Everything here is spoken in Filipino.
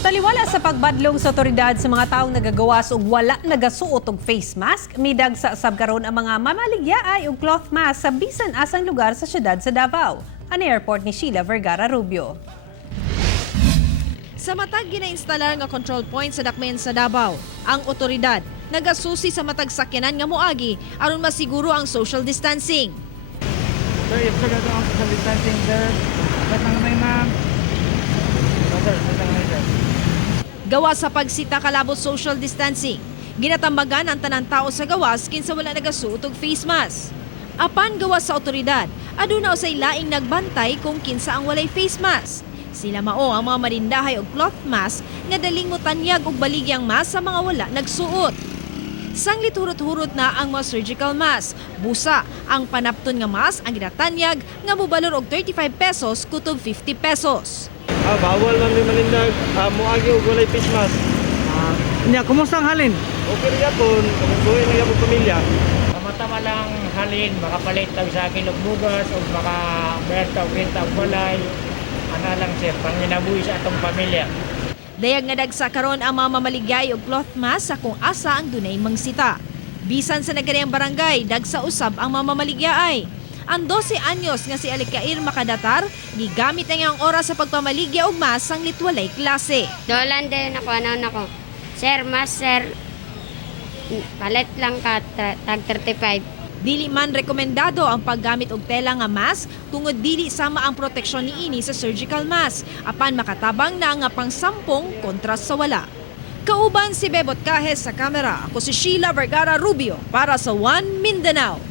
Taliwala sa pagbadlong sa otoridad sa mga taong nagagawas og wala nagasuot og face mask, midag sa sabkaron ang mga mamaligyaay og cloth mask sa bisan asang lugar sa syudad sa Davao. Ang airport ni Sheila Vergara Rubio. Sa matag ginainstalar nga control point sa dakmen sa Davao, ang otoridad nagasusi sa matag sakyanan nga moagi aron masiguro ang social distancing. Sir, if sir, ito ang social distancing, sir. Ba't nga may ma'am? Sir, ba't nga sir? Gawa sa pagsita kalabot social distancing, ginatambagan ang tanang tao sa gawas kinsa wala nagasuot og face mask. Apan gawas sa otoridad, aduna usay laing nagbantay kung kinsa ang walay face mask. Sila mao ang mga marindahay og cloth mask nga daling motanyag og baligyang mask sa mga wala nagsuot. Sanglit hurot-hurot na ang mga surgical mask. Busa ang panapton nga mask ang ginatanyag nga mobalor og 35 pesos kutob 50 pesos. Bawal man may malindag, muagi og walay face mask. Nya, kumusta ang halin? Okay rin yapon, buhay na yapon pamilya. Tama-tama lang halin, makapalit tag sa akin og bugas o makaberta og renta og balay. Ano lang sir, panginabuhi sa atong pamilya. Dayag nga dagsa karon ang mga mamaligay og cloth mask sa kung asa ang dunay mangsita. Bisan sa nagkariang barangay, dagsa usab ang mga mamaligyaay. Ang 12 anyos nga si Alikair Makadatar, gigamit na nga ang oras sa pagpamaligya og mask sang litwalay klase. Dolan din ako, ako. Sir, mas sir, palit lang ka, tag 35. Dili man rekomendado ang paggamit og tela nga mask tungod dili sama ang proteksyon niini sa surgical mask apan makatabang na nga pangsampong kontra sa wala. Kauban si Bebot Kahes sa kamera, ako si Sheila Vergara Rubio para sa One Mindanao.